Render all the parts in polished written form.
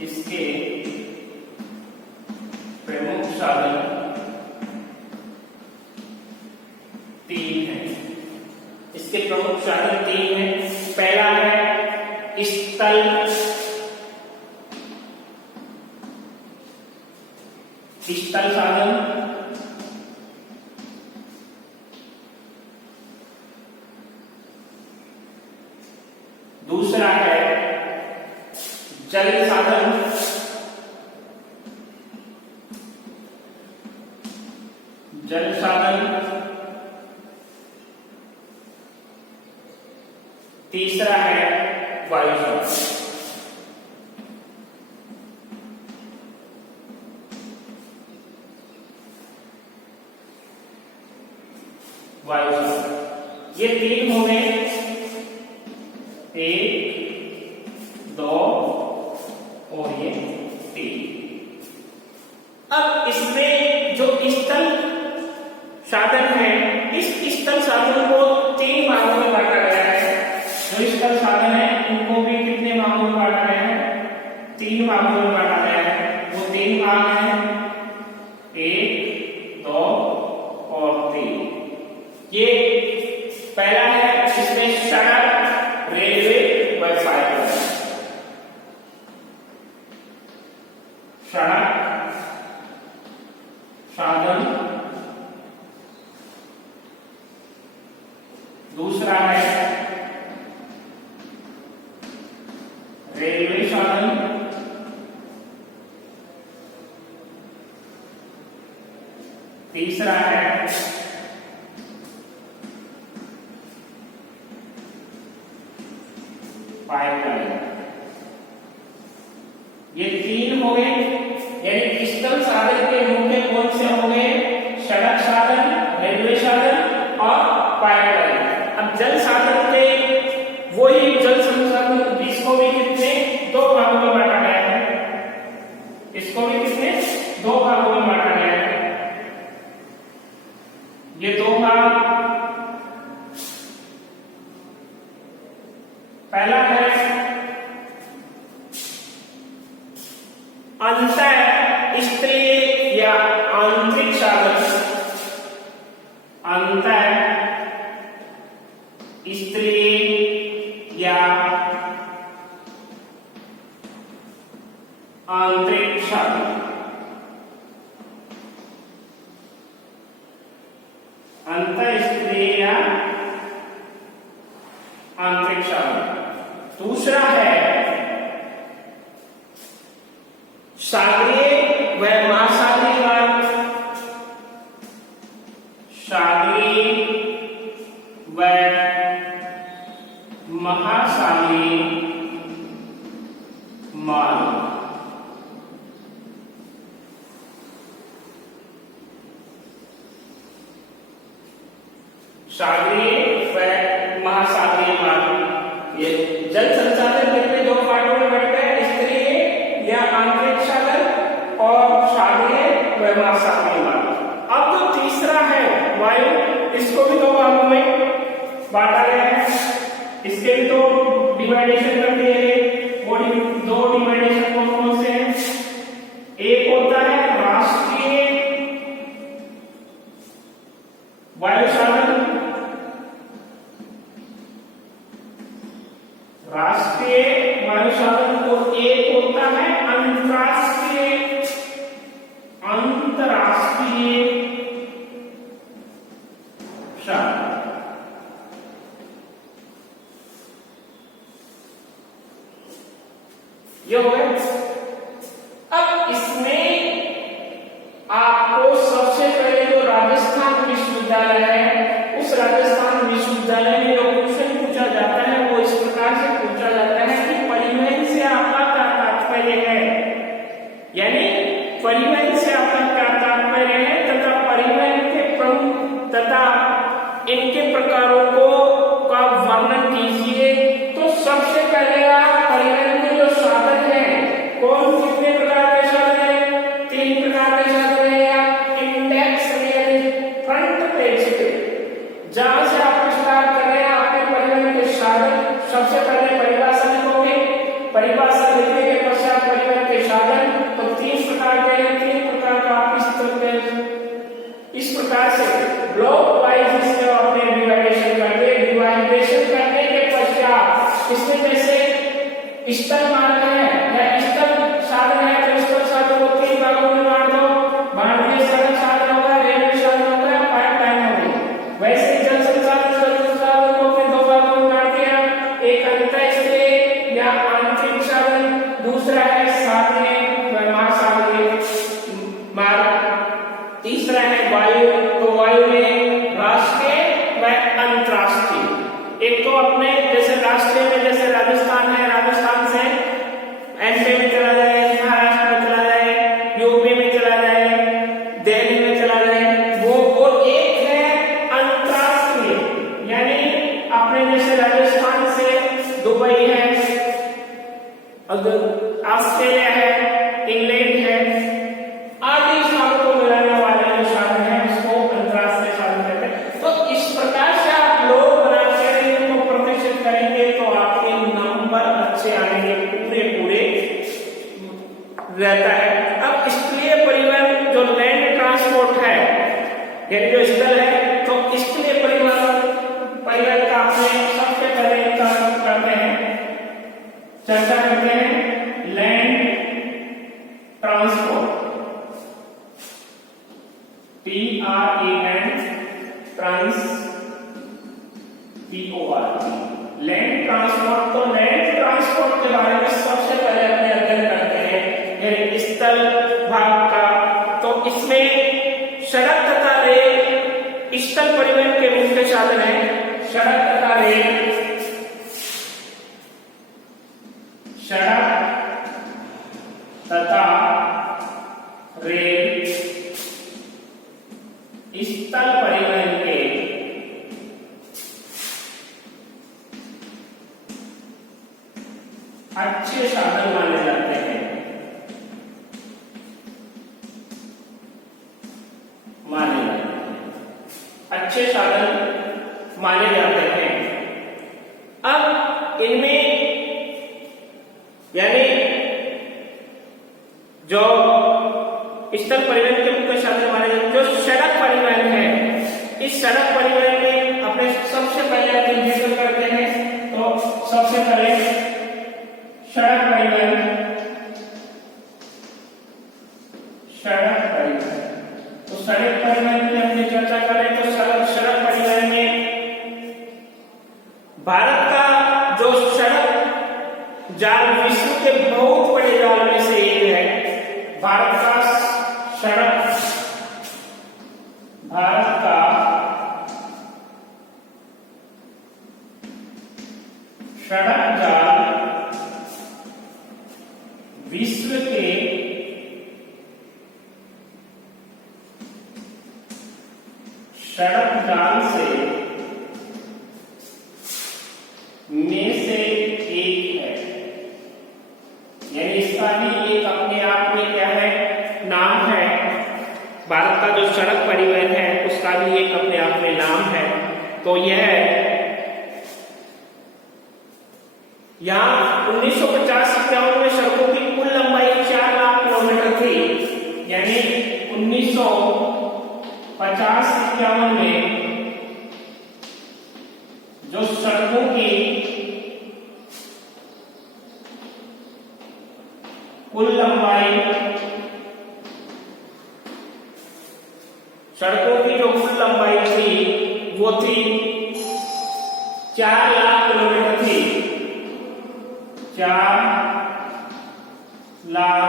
इसके प्रमुख साधन 3 हैं। इसके प्रमुख साधन 3 हैं। पहला है स्थल साधन, दूसरा है जल साधन, तीसरा है वायु साधन। वायु साधन ये 3 हो गए, 1 2 और ये 3। अब इसमें जो स्थल साधन है, इस स्थल साधन को 3 भागों में बांटा गया है। जो स्थल साधन है उनको भी कितने भागों में बांटा गया है? 3 भागों में बांटा गया है। वो 3 भाग हैं 1 2 और 3। ये पहला है, इसमें सड़क, रेलवे व पाइपलाइन। सड़क साधन, दूसरा है रेलवे साधन, तीसरा है पाइपलाइन। ये 3 हो गए, यानी स्थल साधन के मुख्य कौन से हो गए? सड़क साधन, रेलवे साधन और पाइपलाइन। अब जल साधन के वही जल संसाधन, इसको भी कितने 2 भागों में बांटा गया है। इसको भी कितने 2 भागों में बांटा गया है। ये 2 भाग, पहला है अंतः स्थलीय या आंतरिक साधन, अंतः स्थलीय या आंतरिक साधन। अंतः स्थलीय या आंतरिक साधन। दूसरा है सागरीय व महासागरीय मार्ग, सागरीय व महासागरीय मार्ग। सागरीय व महासागरीय मार्ग, ये जल संसाधन कितने 2 पार्टों में बंटे हैं? स्थलीय या आंतरिक साधन और सागरीय व महासागरीय मार्ग। अब जो तीसरा है वायु, इसको भी 2 भागों में बांटा गया है। इसके भी 2 डिवाइडेशन कर दिए गए। वो 2 डिवाइडेशन कौन कौन से हैं? एक होता है राष्ट्रीय वायु साधन, राष्ट्रीय वायु साधन, और एक होता है अंतरराष्ट्रीय साधन। ये हो गया। अब इसमें आपको सबसे पहले जो राजस्थान विश्वविद्यालय है, उस राजस्थान विश्वविद्यालय में जो क्वेश्चन पूछा जाता है वो इस प्रकार से पूछा जाता है कि परिवहन से आपका क्या तात्पर्य है, यानी परिवहन से आपका क्या तात्पर्य है तथा परिवहन के प्रमुख तथा इनके प्रकारों को का वर्णन कीजिए। तो सबसे पहले आप परिवहन के जो साधन है, कौन कितने प्रकार के साधन है? 3 प्रकार के साधन है। या इंडेक्स फ्रंट पेज पे जहां से आप स्टार्ट कर रहे हैं आपके परिवहन के साधन, सबसे पहले परिभाषा लिखोगे। परिभाषा लिखने के पश्चात परिवहन के तो 3 प्रकार के हैं, 3 प्रकार का आप इस प्रकार से ब्लॉक वाइज इसमें आपने डिवाइडेशन कर दिए। डिवाइडेशन करने के पश्चात इसमें जैसे स्थल मार्ग है या स्थल साधन है तो स्थल साधन को 3 भागों में बांट दो। बांधने साधन साधन होगा, रेलवे साधन होगा, पाइपलाइन होगी। वैसे जल संसाधन को फिर 2 भागों में बांट दिया, एक अंतःस्थलीय या आंतरिक साधन, दूसरा है साधन मार्ग, तीसरा है वायु। तो वायु में राष्ट्रीय व अंतरराष्ट्रीय। एक तो अपने जैसे राष्ट्रीय में जैसे राजस्थान है, राजस्थान से एमपी में चला जाए, महाराष्ट्र में चला जाए, यूपी में चला जाए, दिल्ली में चला जाए वो। और एक है अंतरराष्ट्रीय, यानी अपने जैसे राजस्थान से दुबई है, अगर ऑस्ट्रेलिया है, इंग्लैंड है, आदि साधनों को मिलाने वाले जो साधन है उसको अंतरराष्ट्रीय साधन कहते हैं। तो इस प्रकार से आप लोग बनाकर इनको प्रतिष्ठित करेंगे तो आपके नंबर अच्छे आएंगे, पूरे रहता है। अब स्थलीय परिवहन जो लैंड ट्रांसपोर्ट है यानी जो स्थल है, तो स्थलीय परिवहन का आपने सबसे पहले करते हैं, चर्चा करते हैं land transport, TRAN trans PORT land transport. तो लैंड ट्रांसपोर्ट के बारे में सबसे पहले अपने अध्ययन करते हैं यानी स्थल भाग का। तो इसमें सड़क तथा रेल स्थल परिवहन के मुख्य साधन है। सड़क तथा रेल, सड़क तथा रेल स्थल परिवहन के अच्छे साधन माने जाते हैं, अच्छे साधन माने जाते हैं। अब इनमें यानी जो स्थल परिवहन के मुख्य साधन माने जाते हैं, जो सड़क परिवहन है, इस सड़क परिवहन में अपने सबसे पहले हम जिक्र करते हैं। तो सबसे पहले सड़क परिवहन, तो सड़क परिवहन की हमने चर्चा करें तो सड़क परिवहन में भारत का जो सड़क जाल विश्व के बहुत बड़े जाल में से एक है। भारत का सड़क जाल विश्व के सड़क जाल में से एक है, यानी इसका भी एक अपने आप में क्या है, नाम है। भारत का जो सड़क परिवहन है उसका भी एक अपने आप में नाम है। तो यह यहाँ 1950-51 में सड़कों की कुल लंबाई 4 लाख किलोमीटर थी, यानी 1950-51 में जो सड़कों की कुल लंबाई, थी वो थी 4 लाख किलोमीटर थी, 4 लाख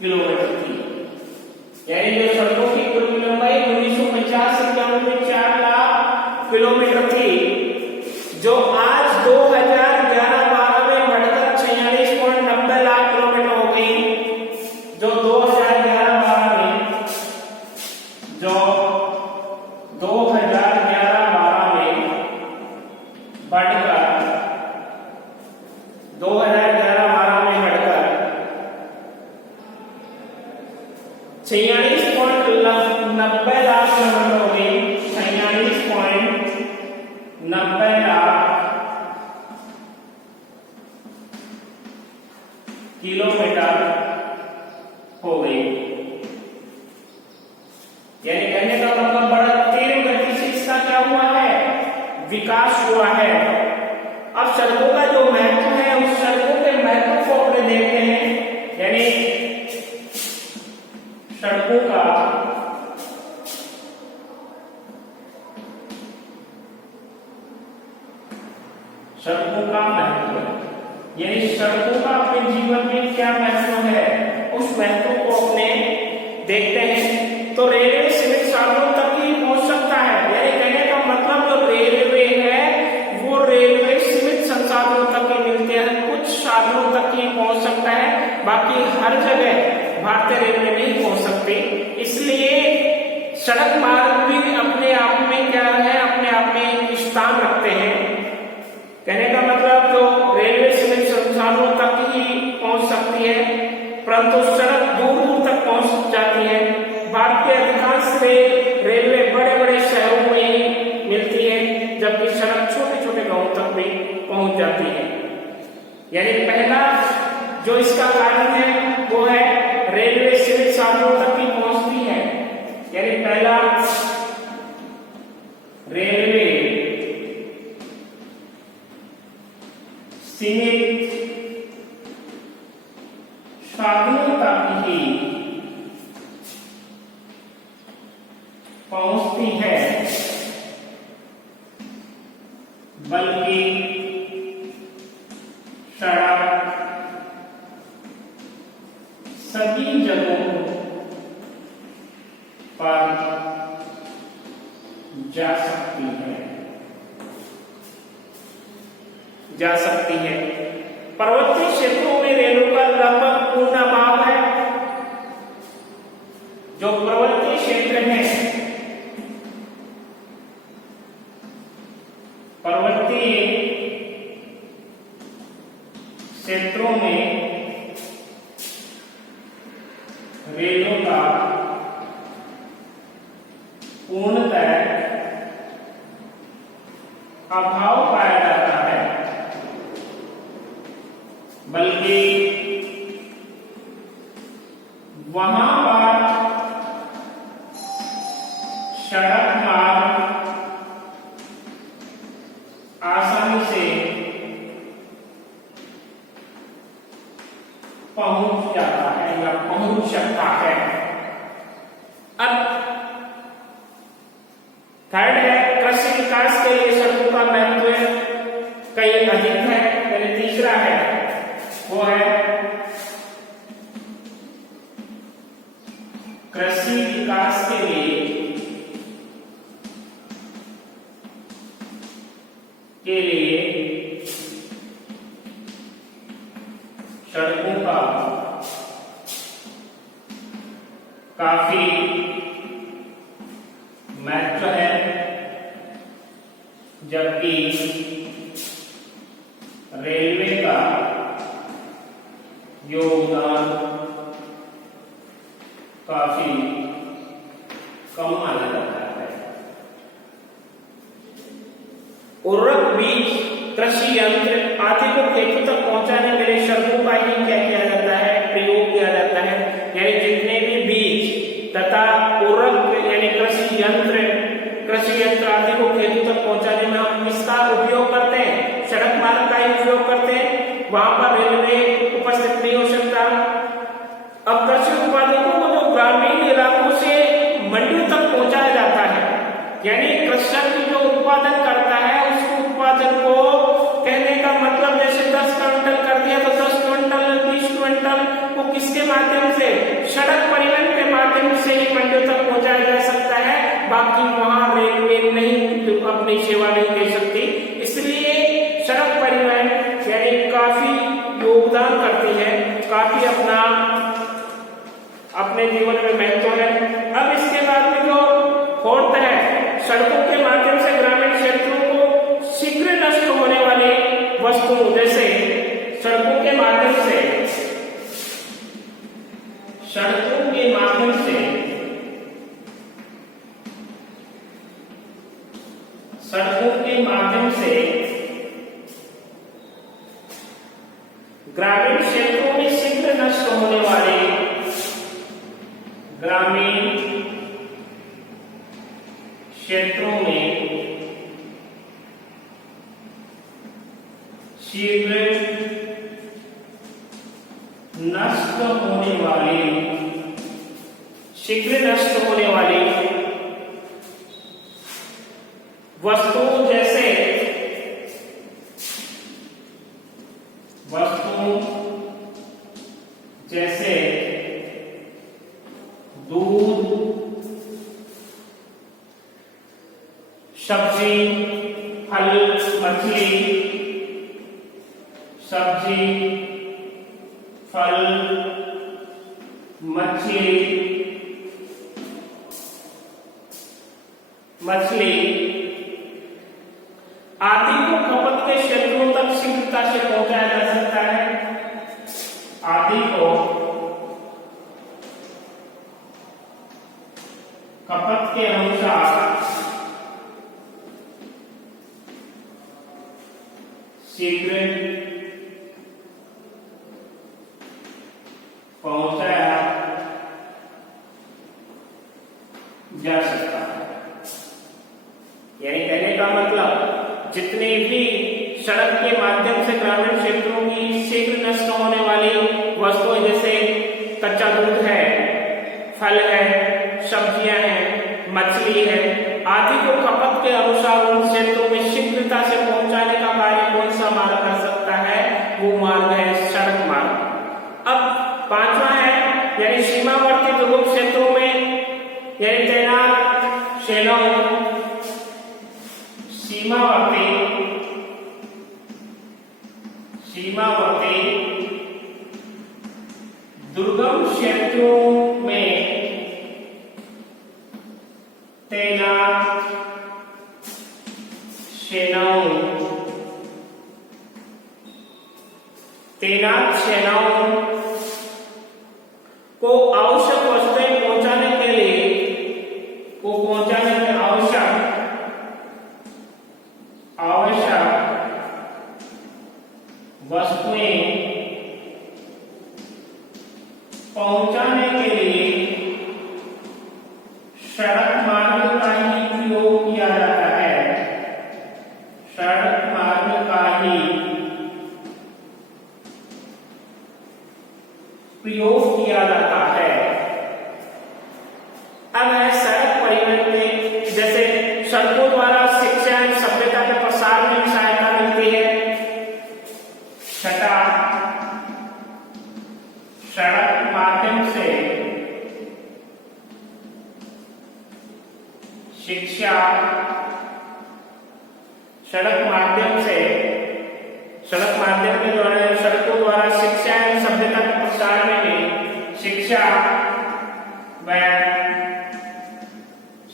किलोमीटर थी। यानी जो सड़कों की कुल लंबाई 1950-51 में 4 लाख किलोमीटर थी, जो आज 2011-12 में बढ़कर 46.90 लाख किलोमीटर हो गई। जो 2011-12 में बढ़कर 46.90 लाख किलोमीटर हो गई। 46.90 लाख किलोमीटर यानी सड़कों का अपने जीवन में क्या महत्व है, उस महत्व को अपने देखते हैं। तो रेलवे सीमित साधनों तक ही पहुंच सकता है, यानी कहने का मतलब जो रेलवे है वो रेलवे सीमित संसाधनों तक ही मिलते हैं, कुछ साधनों तक ही पहुंच सकता है, बाकी हर जगह भारतीय रेलवे नहीं पहुंच सकती। इसलिए सड़क मार्ग भी अपने आप में क्या है, अपने आप में एक स्थान रखते हैं। कहने का मतलब जो रेलवे सीमित संसाधनों तक ही पहुंच सकती है, परंतु सड़क दूर दूर तक पहुंच जाती है। भारत के अधिकांश रेलवे बड़े बड़े शहरों में ही मिलती है, जबकि सड़क छोटे छोटे गांवों तक भी पहुंच जाती है। यानी पहला जो इसका कारण है वो है रेलवे सीमित साधनों तक ही पहुंचती है। यानी पहला रेलवे सीमित साधनों तक ही पहुंचती है, बल्कि सड़क सभी जगहों पर जा सकती है। पर्वतीय क्षेत्रों में रेलों का लगभग पूर्ण अभाव है। जो पर्वतीय क्षेत्र है, पर्वतीय क्षेत्रों में रेलों का पूर्णतः अभाव पाया जाता है, बल्कि वहां पर सड़क मार्ग आसानी से पहुंच जाता है या पहुंच सकता है। अब थर्ड है कृषि विकास के लिए सड़कों का महत्व कहीं अधिक है। यानी तीसरा है वो है कृषि विकास के लिए सड़कों का काफी महत्व है, जबकि रेलवे का योगदान काफी कम माना जाता है। उर्वरक, बीज, कृषि यंत्र आदि को खेतों तक पहुंचाने के लिए सड़कों का ही क्या किया जाता है, प्रयोग किया जाता है। यानी जितने भी बीज तथा उर्वरक यानी कृषि यंत्र आदि को खेतों तक पहुंचाने में हम किसका उपयोग करते हैं, सड़क मार्ग का ही उपयोग करते हैं। वहां पर रेलवे उपस्थित नहीं हो सकता। अब कृषि उत्पादकों को जो ग्रामीण इलाकों से मंडियों तक पहुंचाया जाता है, यानी कृषक जो उत्पादन करता है उसको उत्पादन को कहने का मतलब जैसे 10 क्विंटल कर दिया तो 10 क्विंटल 20 क्विंटल को किसके माध्यम से, सड़क परिवहन के माध्यम से ही मंडियों तक पहुंचाया जा सकता है। बाकी वहां रेलवे नहीं अपनी सेवा नहीं दे सकती। इसलिए सड़क परिवहन यानी काफी योगदान करती है, काफी अपने जीवन में महत्व है। अब इसके बाद में जो फोर्थ है, सड़कों के माध्यम से ग्रामीण क्षेत्रों को शीघ्र नष्ट होने वाली वस्तुओं जैसे सड़कों के माध्यम से ग्रामीण क्षेत्रों में शीघ्र नष्ट होने वाले ग्रामीण क्षेत्रों में शीघ्र नष्ट होने वाली वस्तुओं वस्तु जैसे दूध, सब्जी, फल, मछली, सब्जी, फल, मछली, आदि को खपत के क्षेत्रों तक शीघ्रता से पहुंचाया जा सकता है। आदि को खपत के अनुसार शीघ्र पहुंचाया जा सकता है। यानी कहने का मतलब जितने भी सड़क के माध्यम से ग्रामीण क्षेत्रों की शीघ्र नष्ट होने वाली वस्तुएं जैसे कच्चा दूध है, फल है, सब्जियां हैं, मछली है आदि को खपत के अनुसार उन क्षेत्रों में शीघ्रता से पहुंचाने का कार्य कौन सा मार्ग कर सकता है? वो मार्ग है सड़क मार्ग। अब पांचवा है यानी सीमावर्ती दुर्गम क्षेत्रों में यानी तैनात सेनाओं, सीमावर्ती दुर्गम क्षेत्रों में तैनात सेनाओं को आवश्यक वस्तुएं पहुंचाने के लिए आवश्यक वस्तुएं पहुंचाने के लिए सड़क मार्ग का ही प्रयोग किया जाता है। सड़क मार्ग का ही प्रयोग किया जाता है। अब है सड़क परिवहन में जैसे सड़कों द्वारा शिक्षा एवं सभ्यता के प्रसार में सहायता मिलती है। छठा, सड़क माध्यम से शिक्षा, सड़क माध्यम के द्वारा सड़कों द्वारा शिक्षा एवं सभ्यता के प्रसार में भी शिक्षा व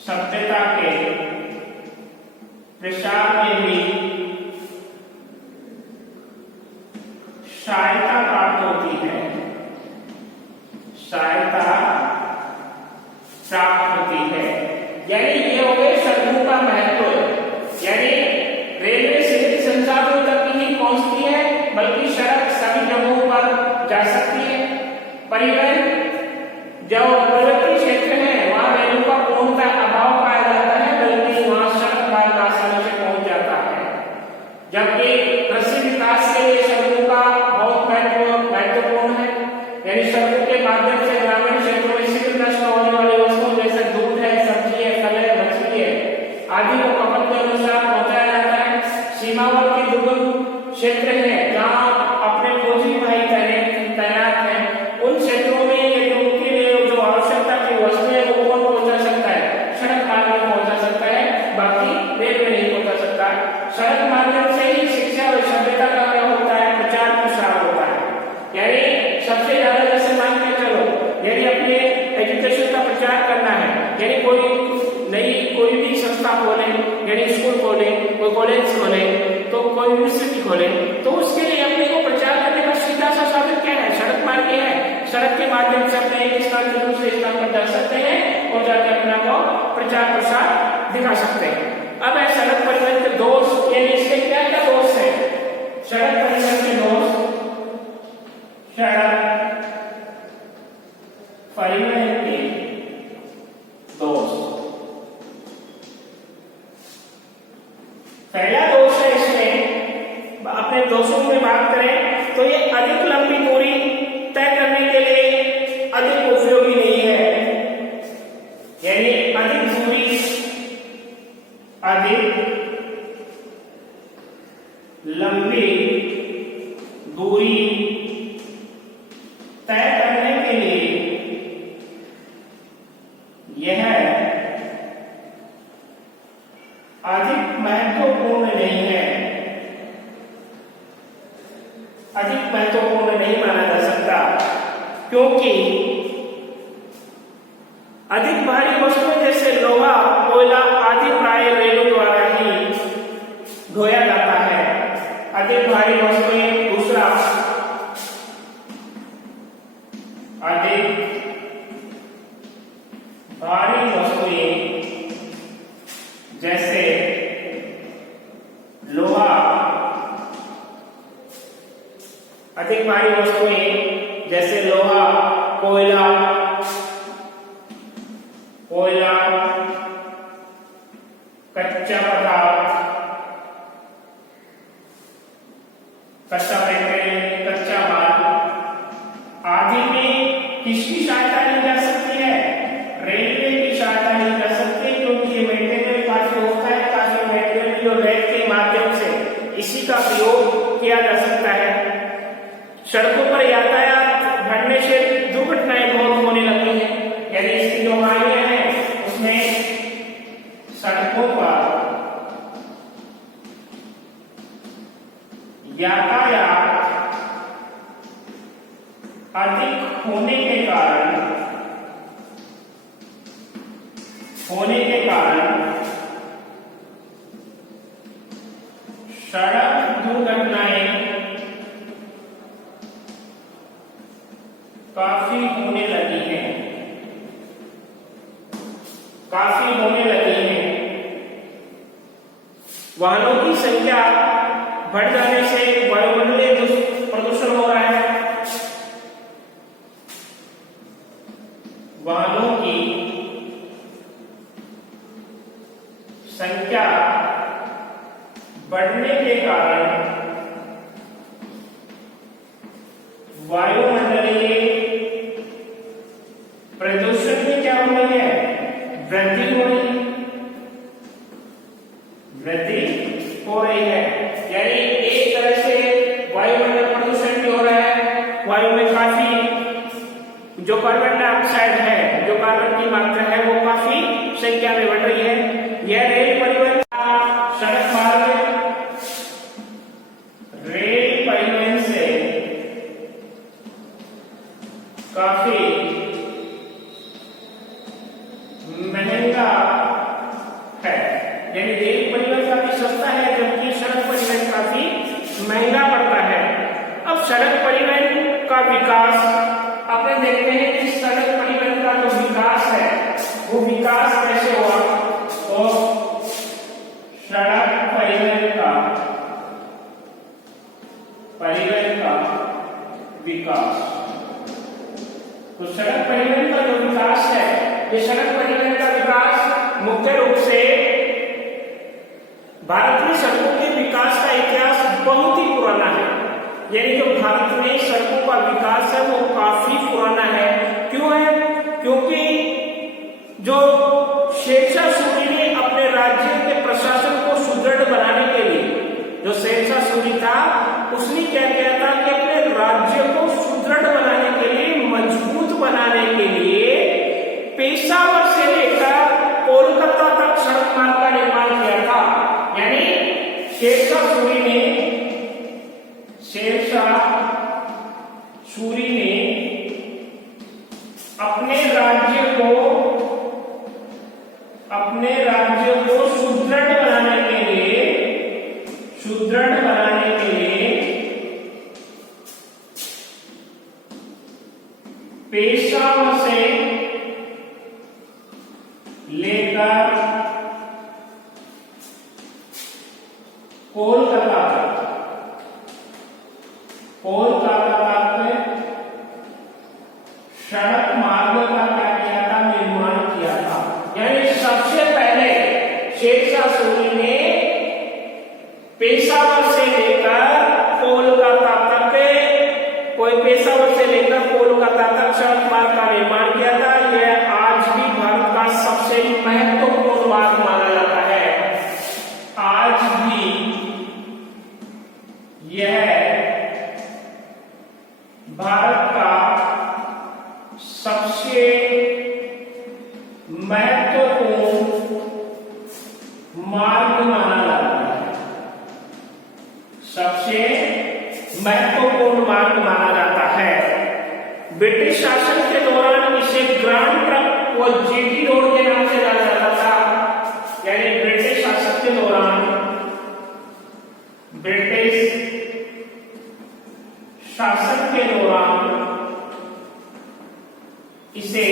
सभ्यता के प्रसार में भी सहायता प्राप्त होती है। यानी ये हो गए सड़कों का महत्व। यानी रेलवे सीधे संसाधनों तक नहीं पहुंचती है बल्कि सड़क सभी जगहों पर जा सकती है। परिवहन जो पर्वतीय क्षेत्र है वहां रेलों का पूर्णतः अभाव पाया जाता है बल्कि वहां सड़क मार्ग आसानी से पहुंच जाता है। जबकि कृषि विकास के लिए सड़कों का बहुत महत्वपूर्ण है। यानी सड़कों के माध्यम से ग्रामीण क्षेत्रों में शीघ्र नष्ट होने वाली वस्तुओं जैसे दूध है, सब्जी है, फल है, मछली है आदि को खपत के अनुसार पहुंचाया जाता है। सीमावर्ती दुर्गम क्षेत्र है जहाँ अपने फौजी भाई तैनात हैं, उन क्षेत्रों में यदि उनके लिए जो आवश्यकता की वस्तुएं वो कौन पहुंचा सकता है? सड़क मार्ग में पहुंचा सकता है, बाकी रेलवे नहीं पहुंचा सकता। सड़क माध्यम से ही शिक्षा और सभ्यता का क्या होता है? प्रचार प्रसार होता है। यानी सबसे ज्यादा जैसे मान के चलो यदि अपने एजुकेशन का प्रचार करना है, यानी कोई भी संस्था खोले, यानी स्कूल खोले, कोई कॉलेज खोले, तो कोई यूनिवर्सिटी खोले, तो उसके लिए अपने को प्रचार करने का सीधा सा साधन क्या है? सड़क मार्ग है। सड़क के माध्यम से अपने एक स्थान से दूसरे स्थान पर जा सकते हैं और जाकर अपना को प्रचार प्रसार दिखा सकते हैं। अब है सड़क परिवहन के दोष, यानी इसके क्या क्या दोष है? सड़क परिवहन के दोष, सड़क परिवहन के दोष। पहला दोष है इसमें, अपने दोषों में बात करें तो ये अधिक लंबी दूरी तय करने के लिए अधिक उपयोगी नहीं है। यानी अधिक लंबी दूरी तय करने के लिए यह अधिक महत्वपूर्ण नहीं है, अधिक महत्वपूर्ण नहीं माना जा सकता, क्योंकि अधिक भारी वस्तुएं जैसे लोहा, कोयला आदि प्राय रेलों द्वारा ही ढोया जाता है। अधिक भारी वस्तुएं, दूसरा अधिक भारी वस्तुएं जैसे लोहा, अधिक भारी वस्तुएं जैसे लोहा, कोयला, कच्चा पदार्थ, कच्चा मेटेरियल, कच्चा माल आदि में किसकी सहायता ली जा सकती है? रेलवे की सहायता ली जा सकती है, क्योंकि ये मेटेरियल काफी होता है, काफी मेटेरियल जो रेल के माध्यम से इसी का प्रयोग किया जा सकता है। सड़कों पर यातायात बढ़ने से दुर्घटनाएं बहुत होने लगी हैं। यदि इसकी जो आयु है उसमें सड़कों पर यातायात अधिक होने के कारण सड़क दुर्घटनाएं काफी होने लगी हैं, वाहनों की संख्या बढ़ जाने से वायुमंडलीय प्रदूषण हो रहा है। वाहनों की संख्या बढ़ने के कारण वायुमंडलीय प्रदूषण में क्या हो रही है? वृद्धि हो रही है। यानी एक तरह से वायुमंडल प्रदूषण भी हो रहा है। वायु में काफी जो कार्बन डाइऑक्साइड है, जो कार्बन की मात्रा है वो काफी संख्या में बढ़ रही है। यह रेल परिवहन का सड़क मार्ग, रेल परिवहन से काफी महंगा है। यानी रेल परिवहन काफी सस्ता है, जबकि सड़क परिवहन काफी महंगा पड़ता है। अब सड़क परिवहन का विकास आपने देखते हैं कि सड़क परिवहन का जो विकास है वो विकास कैसे हुआ? तो सड़क परिवहन का विकास, तो सड़क परिवहन का जो विकास है, ये सड़क परिवहन का विकास मुख्य रूप से भारत में सड़कों के विकास का इतिहास बहुत ही पुराना है। यानी जो भारत में सड़कों का विकास है वो काफी पुराना है। क्यों है? क्योंकि जो शेरशाह सूरी ने अपने राज्य के प्रशासन को सुदृढ़ बनाने के लिए, जो शेरशाह सूरी था उसने क्या किया था कि अपने राज्य को सुदृढ़ बनाने के लिए, मजबूत बनाने के लिए पेशावर से लेकर कोलकाता तक सड़क मार्ग का निर्माण किया था। यानी शेरशाह सूरी ने अपने राज्य को सुदृढ़ बनाने के लिए पेशावर से लेकर कोलकाता तक सड़क मार्ग का क्या किया था? निर्माण किया था। यानी सबसे पहले शेरशाह सूरी ने पेशावर से लेकर कोलकाता तक सड़क मार्ग का निर्माण किया था। यह आज भी भारत का सबसे महत्वपूर्ण मार्ग माना जाता है। आज भी यह भारत का सबसे महत्वपूर्ण मार्ग माना जाता है, सबसे महत्वपूर्ण मार्ग माना जाता है। ब्रिटिश शासन के दौरान इसे ग्रांड ट्रंक और जीटी रोड के नाम से जाना जाता था। यानी ब्रिटिश शासन के दौरान, ब्रिटिश शासन के दौरान इसे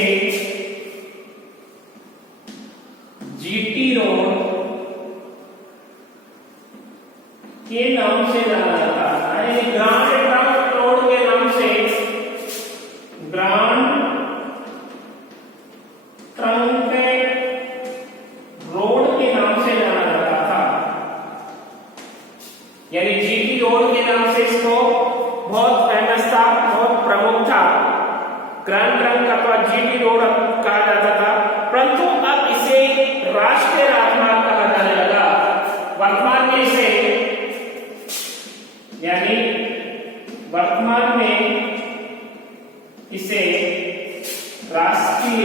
जीटी रोड के नाम से जाना जाता है। ग्रांड ट्रंक रोड के नाम से, ग्रांड ट्रंक रोड के नाम से जाना जाता था। यानी जीटी रोड के नाम से इसको बहुत फेमस था, बहुत प्रमुख था, ग्रांड ट्रंक अथवा जीटी रोड कहा जाता था। परंतु अब इसे राष्ट्रीय राजमार्ग कहा जाने लगा। वर्तमान में इसे, यानी वर्तमान में इसे राष्ट्रीय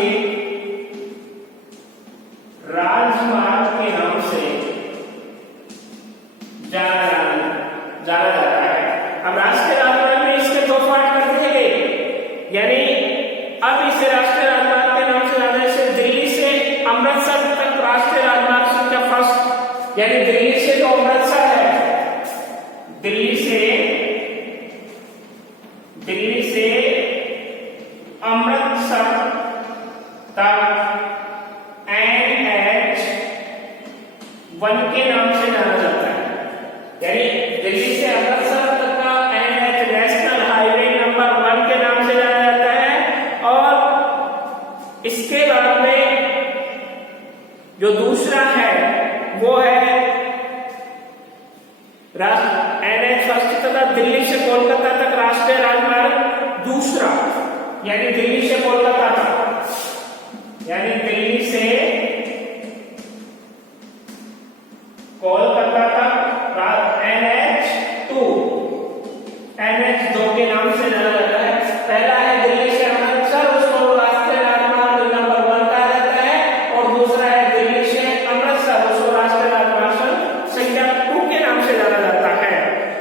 राजमार्ग के नाम से जाना जाता है। अब राष्ट्रीय राजमार्ग में इसके दो पार्ट कर दिए गए, यानी अब इसे राष्ट्रीय राजमार्ग के नाम से जाना है। दिल्ली से अमृतसर तक राष्ट्रीय राजमार्ग संख्या फर्स्ट, यानी दिल्ली से जो अमृतसर है, दिल्ली से अमृतसर तक NH 1 के नाम से जाना जाता है। यानी दिल्ली से अमृतसर तक का NH नेशनल हाईवे नंबर 1 के नाम से जाना जाता है। और इसके बाद में जो दूसरा है वो है NH फर्स्ट तथा दिल्ली से कोलकाता तक राष्ट्रीय राजमार्ग दूसरा, यानी दिल्ली से कोलकाता तक, यानी दिल्ली से कोलकाता तक NH 2 के नाम से जाना जाता है। पहला है दिल्ली से अमृतसर, उसको राष्ट्रीय राजमार्ग नंबर 1 कहा जाता है। और दूसरा है दिल्ली से अमृतसर, उसको राष्ट्रीय राजमार्ग संख्या 2 के नाम से जाना जाता है।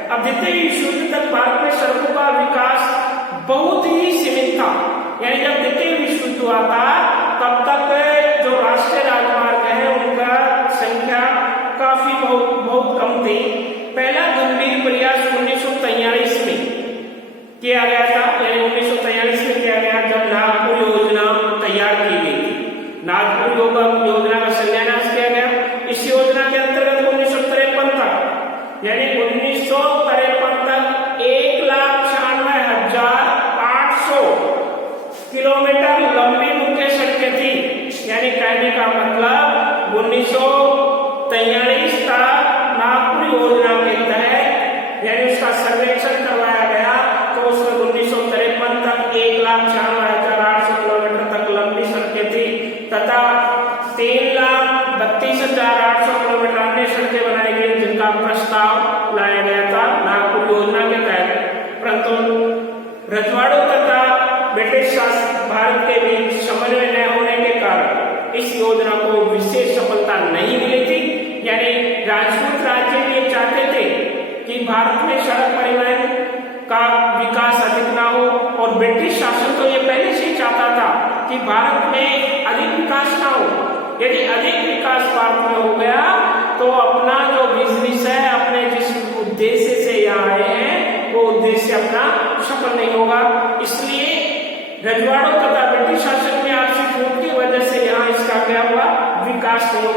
अब जितने भी युद्ध तक भारत में सड़कों का विकास बहुत ही सीमित था। यानी जब द्वितीय विश्व युद्ध हुआ था तब तक जो राष्ट्रीय राजमार्ग है उनका संख्या काफी बहुत कम थी। पहला गंभीर प्रयास 1943 में किया गया था, यानी 1943 में किया गया, जब नागपुर योजना तैयार की गई थी। नागपुर योजना का शिलान्यास किया गया। इस योजना के अंतर्गत 1953 तक, यानी 1953 तक 1,96,800 किलोमीटर लंबी मुख्य सड़कें थी। यानी कहने का मतलब 1943 तक नागपुर योजना के तहत, यानी उसका सर्वेक्षण करवाया गया, तो उसमें 1953 तक 1,96,800 किलोमीटर तक लंबी सड़कें थी तथा 3,32,800 किलोमीटर अन्य सड़कें बनाई गई, जिनका प्रस्ताव लाया गया था नागपुर योजना के तहत। परंतु रजवाड़ों तथा ब्रिटिश भारत के बीच समन्वय न होने के कारण इस योजना को विशेष सफलता नहीं मिली थी। यानी राजपूत राज्य भी ये चाहते थे कि भारत में सड़क परिवहन का विकास अधिक ना हो, और ब्रिटिश शासन तो ये पहले से ही चाहता था कि भारत में अधिक विकास ना हो। यदि अधिक विकास भारत में हो गया तो अपना जो बिजनेस है, अपने जिस उद्देश्य से यहाँ आए हैं वो उद्देश्य अपना सफल नहीं होगा। इसलिए रजवाड़ों तथा ब्रिटिश शासन में आपसी फूट की वजह से यहाँ इसका क्या हुआ, विकास नहीं हो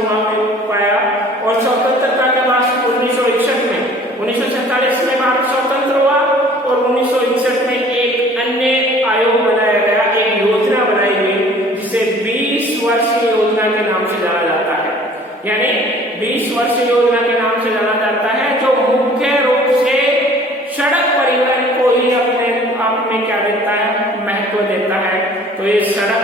पाया। और स्वतंत्रता के बाद 1961 में, 1947 में भारत स्वतंत्र हुआ और 1961 में एक अन्य आयोग बनाया गया, एक योजना बनाई गई जिसे 20 वर्षीय योजना के नाम से जाना जाता है। यानी 20 वर्षीय योजना के नाम से जाना जाता है, जो मुख्य रूप से सड़क परिवहन को ही अपने आप में क्या देता है, महत्व देता है। तो ये सड़क